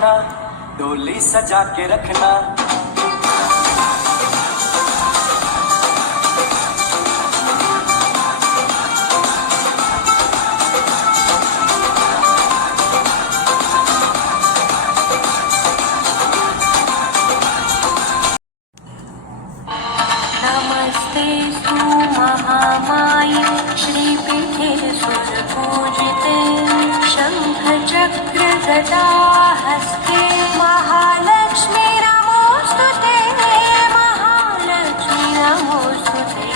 रखना, डोली सजा के रखना। नमस्ते स्तु महामाये श्रीपीठे सुरपूजिते शङ्खचक्र गदा हस्ते महालक्ष्मी नमोस्तुते महालक्ष्मी नमोस्तुते।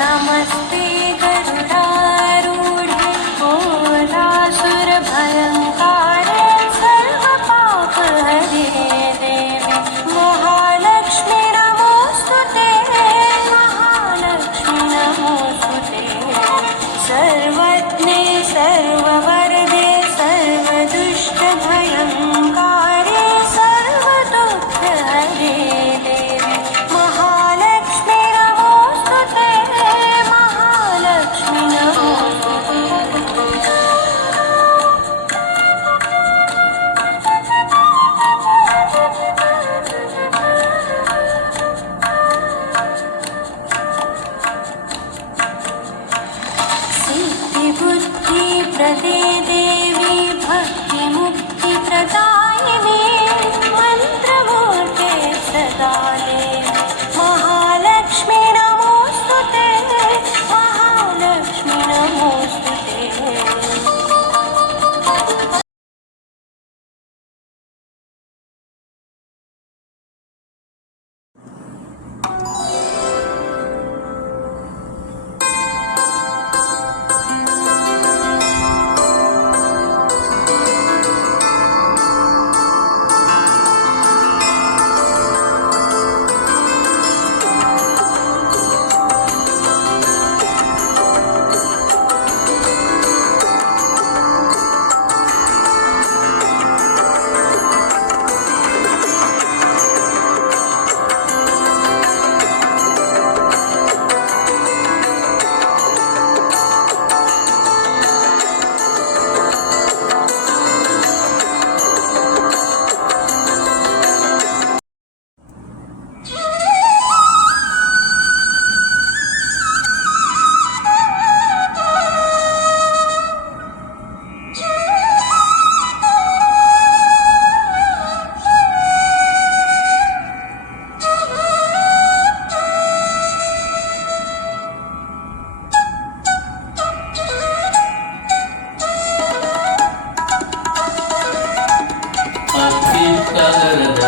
नमस्ते गरुडारूढे घोरासुरभयङ्कारे सर्वपापहरे देवी महालक्ष्मी नमोस्तुते महालक्ष्मी नमोस्तुते। सर्वज्ञे सर्ववरदे सर्वदुष्टभयङ्कारे सर्वदुःखहरे देवी महालक्ष्मी नमोस्तुते महालक्ष्मी नमोस्तुते। सिद्धिबुद्धिप्रदे देवी भक्तिमुक्तिप्रदायिनी मन्त्रमूर्ते सदा देवी महालक्ष्मी नमोस्तुते महालक्ष्मी नमोस्तुते।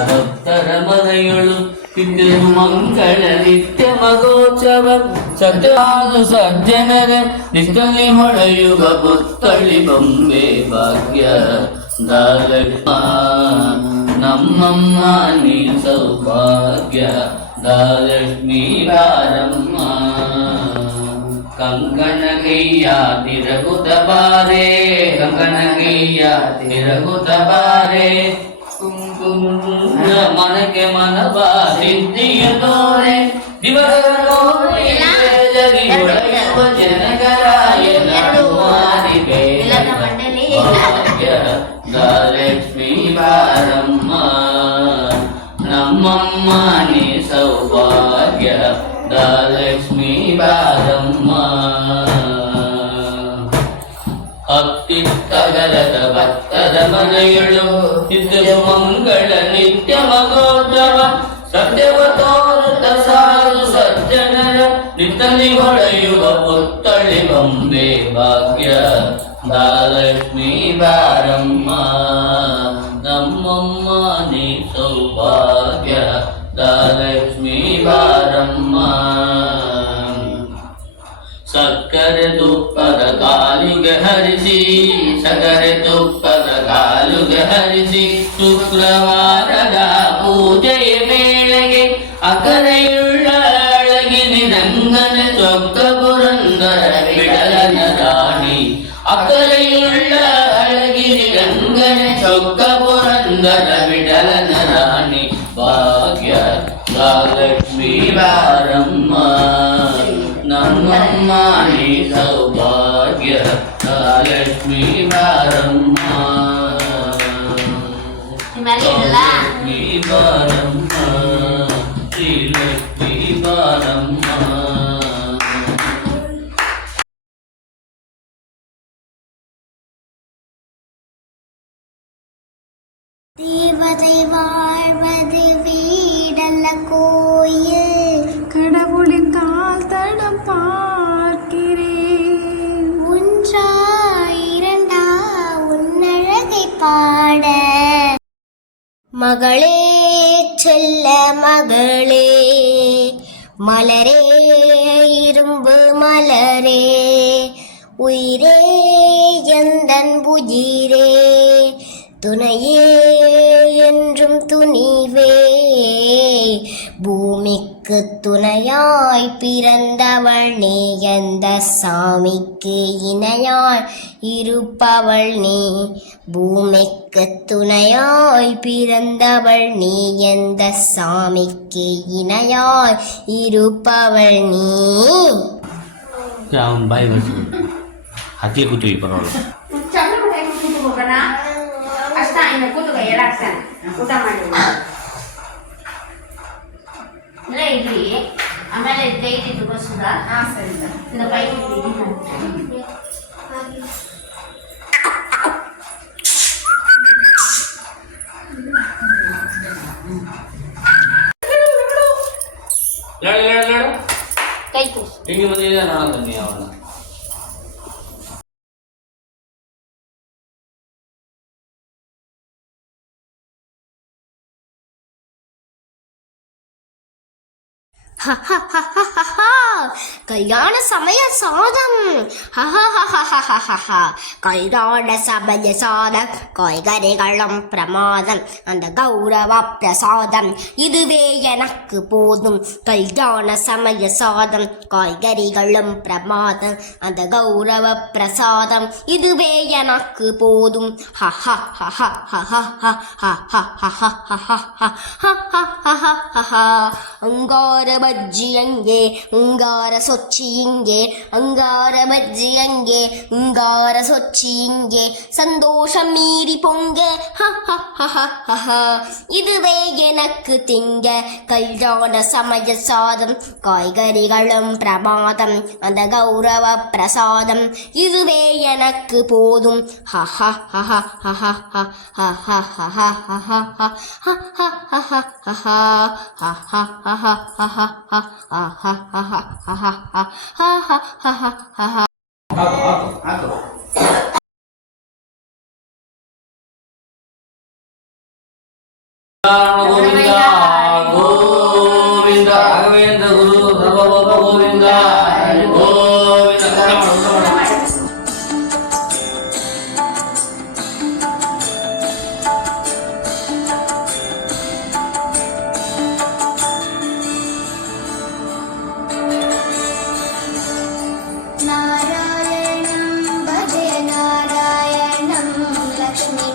ಭಕ್ತರ ಮನೆಯೊಳು ತಿಂದಿರು ಮಂಗಳ ನಿತ್ಯ ಮಗೋತ್ಸವ ಸತ್ಯವಾದ ಸಜ್ಜನರ ನಿಷ್ಟಲ್ಲಿ ಹೊಳೆಯುವ ಪುತ್ತಳಿ ಬೊಂಬೆ ಭಾಗ್ಯ ದಾಲಕ್ಷ್ಮ ನಮ್ಮಮ್ಮ ನೀ ಸೌಭಾಗ್ಯ ದಾಲಕ್ಷ್ಮೀ ಬಾರಮ್ಮ ಕಂಕಣಗಯ್ಯ ತಿರಗುತ್ತ ಬಾರೆ ಕಂಕಣಗಯ್ಯ ತಿರಗುತ್ತ ಬಾರೆ ಮನಕ್ಕೆ ಮನವ ಸಿದ್ಧಿಯ ತೋರೆ ದಿವಸಗಳೋರೆ ಜನಕರಾಯ ಲಕ್ಷ್ಮೀ ಬಾರಮ್ಮ ನಮ್ಮಮ್ಮ ನೀ ಸೌಭಾಗ್ಯ ಲಕ್ಷ್ಮೀ ಬಾರಮ್ಮ ಅತ್ತಿತ್ತಗರದ ಭತ್ತದ ಮನೆಯಳು ನಿತ್ಯ ಮಂಗಳ ನಿತ್ಯ ಮಗೋತ್ಸವ ಸತ್ಯವ ತೋರುತ್ತ ಸಾರು ಸಜ್ಜನರ ನಿತ್ತಲಿ ಹೊಳೆಯುವ ಪುತ್ತಳಿ ಬೊಂಬೆ ಭಾಗ್ಯ ದಾಲಕ್ಷ್ಮೀ ಬಾರಮ್ಮ ನಮ್ಮಮ್ಮ ನೀ ಸೌಭಾಗ್ಯ ದಾಲಕ್ಷ್ಮೀ ಬಾರಮ್ಮ ಸಕ್ಕರೆ ತುಪ್ಪದ ಕಾಲುಗೆ ಹರಿಸಿ ಸಕ್ಕರೆ ತುಪ್ಪದ ಕಾಲುಗೆ ಹರಿಸಿ ಶುಕ್ರವಾರದ ಪೂಜೆಯ ವೇಳೆಗೆ ಅಕರೆಯುಳ್ಳ ಅಳಗಿನಿ ರಂಗನ ಚೊಕ್ಕ ಪುರಂದರ ಬಿಡಲನ ರಾಣಿ ಅಕರೆಯುಳ್ಳ ಅಳಗಿನಿ ರಂಗನ ಚೊಕ್ಕ ಪುರಂದರ సుందర విడలన రాణి భాగ్య లక్ష్మీ వారమ్మ నమ్మమ్మ నీ సౌభాగ్య లక్ష్మీ వారమ్మ లక్ష్మీ వారమ్మ శ్రీ లక్ష్మీ వారమ్మ. தேவதை வாழ்வது வீடல்ல கோயில், கடவுளின் கால் தடம் பார்க்கிறேன். ஒன்றா இரண்டா உன்னழகை பாட, மகளே செல்ல மகளே மலரே இரும்பு மலரே உயிரே எந்தன் புஜிரே துணையே என்றும் துணிவே பூமிக்கு துணையாய் பிறந்தவள் நீ, எந்த சாமிக்கு இணையாய் இருப்பவள் நீ. பூமிக்கு துணையாய் பிறந்தவள் நீ, எந்த சாமிக்கு இணையாய் இருப்பவள் நீ. baik betul. Hati aku tuh pernah. ಅಷ್ಟ ಇನ್ನು ಕೂತು ಎಡಾಕ್ತಾನೆ ಊಟ ಮಾಡಿ ಇಲ್ಲ ಇಡ್ಲಿ ಆಮೇಲೆ ಕೈದಿದ್ದು ಬಸ್ಸುದ ಸರಿ ಇನ್ನು ಕೈ ಕೈ ಕೂಸು ಹಿಂಗೆ ಬಂದಿದೆ ನಾನು ಬನ್ನಿ ಅವನ கல்யாண சமய சாதம், கல்யாண சமய சாதம், காய்கறிகளும் பிரமாதம், அந்த கௌரவ பிரசாதம் இதுவே எனக்கு போதும். கல்யாண சமய சாதம், காய்கறிகளும் பிரமாதம், அந்த கௌரவ பிரசாதம் இதுவே எனக்கு போதும். அங்கார பஜ்ஜி அங்கே, அங்கார சொச்சி இங்கே, அங்கார பஜ்ஜி அங்கே, அங்கார சொச்சி இங்கே, சந்தோஷம் மீறி பொங்க இதுவே எனக்கு திங்க. கல்யாண சமய சாதம், காய்கறிகளும் பிரமாதம், அந்த கௌரவ பிரசாதம் இதுவே எனக்கு போதும். Govinda, Govinda, Govinda, Guru, Sarvabhauma Govinda, Govinda. நாராயணம் பஜே நாராயணம் லக்ஷ்மி